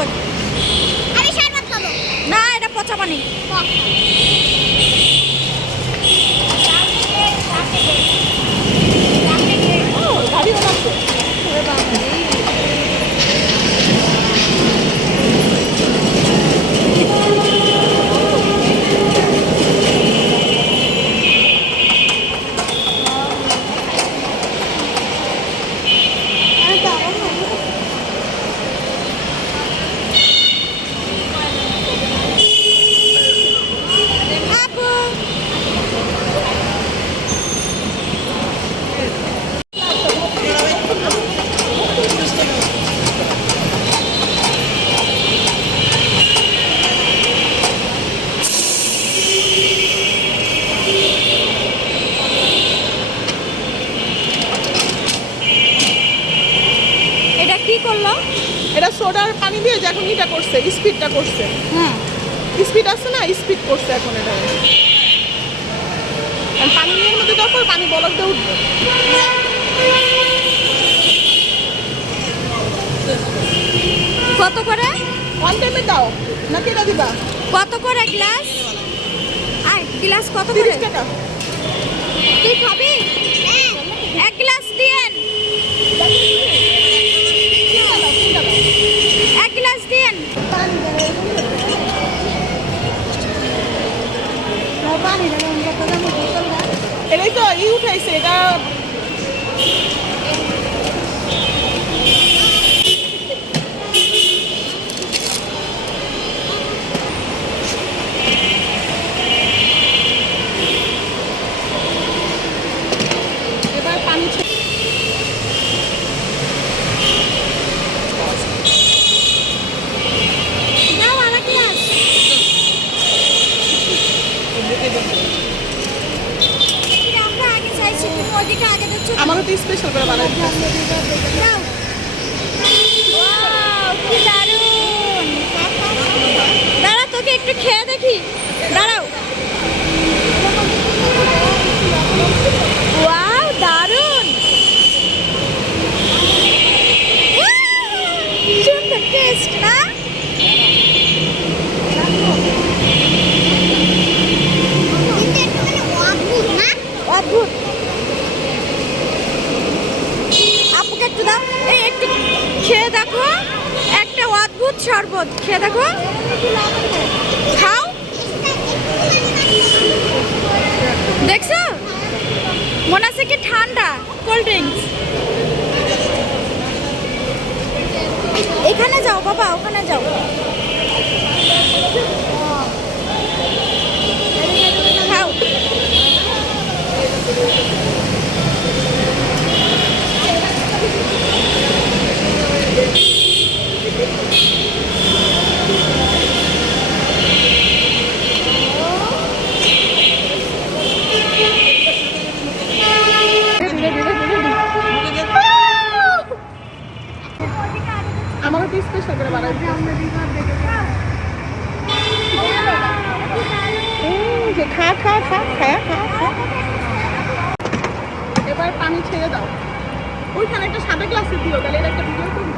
শরবত। আমি শরবত খাবো না, এটা পচা পানি। কি করলো? এটা সোডার পানি দিয়ে যখন এটা করছে, স্পিডটা করছে। হ্যাঁ, স্পিড আছে না, স্পিড করছে এখন এটা। আর পানি নিয়ে মধ্যে তারপর পানি বলক দিয়ে উঠবে। কত করে? ওয়ান টাইমে দাও নাকি এটা দিবা? কত করে গ্লাস? আয়, গ্লাস কত করে? 30 টাকা। তুই খাবি? এক গ্লাস দিয়েন। এক গ্লাস দিয়েন। এটাই তো উঠাইছে এটা। এবার পানি দাও আরেক গ্লাস। আমরা আগে চাইছি, তুমি ওদিকে আগে দিচ্ছ। আমারও তো স্পেশাল করে বানাই দাও। ওয়াও, কি দারুণ। দাঁড়া, তোকে একটু খেয়ে দেখি। দাঁড়াও। ওয়াও, দারুণ। সুন্দর টেস্ট না? অদ্ভুত। আপুকে একটু দাও। এই একটু খেয়ে দেখো, একটা অদ্ভুত শরবত খেয়ে দেখো। খাও। দেখছো, মনে আছে কি ঠান্ডা কোল্ড ড্রিঙ্কস। এখানে যাও বাবা, ওখানে যাও। খাও। আমারও তো স্পেশাল করে বানাই খা খা খা খা খা খা। এবার পানি ছেড়ে দাও। ওইখানে একটা সাদা গ্লাসে দিও, তাহলে এটা একটা ভিডিও করবো।